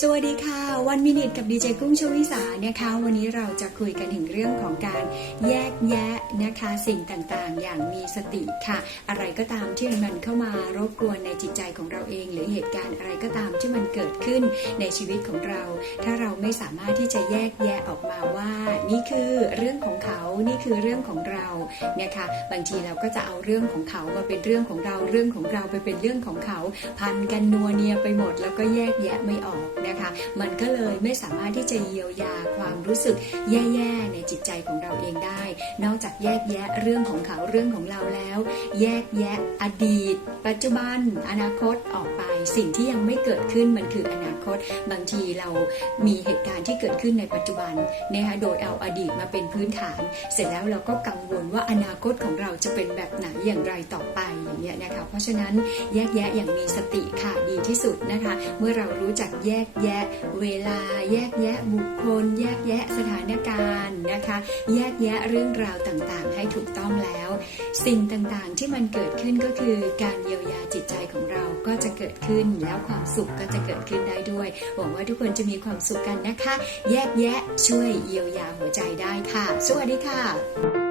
สวัสดีค่ะ วันมินิทกับดีเจกุ้งชวิสานะคะ วันนี้เราจะคุยกันถึงเรื่องของการแยกแยะนะคะ สิ่งต่างๆ อย่างมีสติค่ะ อะไรก็ตามที่มันเข้ามารบกวนในจิตใจของเราเอง หรือเหตุการณ์อะไรก็ตามที่มันเกิดขึ้นในชีวิตของเรา ถ้าเราไม่สามารถที่จะแยกแยะออกมาว่า นี่คือเรื่องของเขานี่คือเรื่องของเรานะคะ บางทีเราก็จะเอาเรื่องของเขามาเป็นเรื่องของเราเรื่องของเราไปเป็นเรื่องของเขา พันกันนัวเนียไปหมด แล้วก็แยกแยะไม่ออกนะคะ มันก็เลยไม่สามารถที่จะเยียวยาความรู้สึกแย่ๆในจิตใจของเราเองได้ นอกจากแยกแยะเรื่องของเขาเรื่องของเราแล้ว แยกแยะอดีต ปัจจุบัน อนาคตออกไปสิ่งที่ยังไม่เกิดขึ้นมันคืออนาคต บางทีเรามีเหตุการณ์ที่เกิดขึ้นในปัจจุบันนะคะโดยเอาอดีตมาเป็นพื้นฐาน เสร็จแล้วเราก็กังวลว่าอนาคตของเราจะเป็นแบบไหนอย่างไรต่อไปอย่างเงี้ยนะคะเพราะฉะนั้นแยกแยะอย่างมีสติค่ะ ที่สุดนะคะ เมื่อเรารู้จักแยกแยะ เวลาแยกแยะบุคคล แยกแยะสถานการณ์นะคะ แยกแยะเรื่องราวต่างๆ ให้ถูกต้องแล้ว สิ่งต่างๆที่มันเกิดขึ้นก็คือการเยียวยาจิตใจของเราก็จะเกิดขึ้นแล้วความสุขก็จะเกิดขึ้นได้ด้วยหวังว่าทุกคนจะมีความสุขกันนะคะ แยกแยะช่วยเยียวยาหัวใจได้ค่ะ สวัสดีค่ะ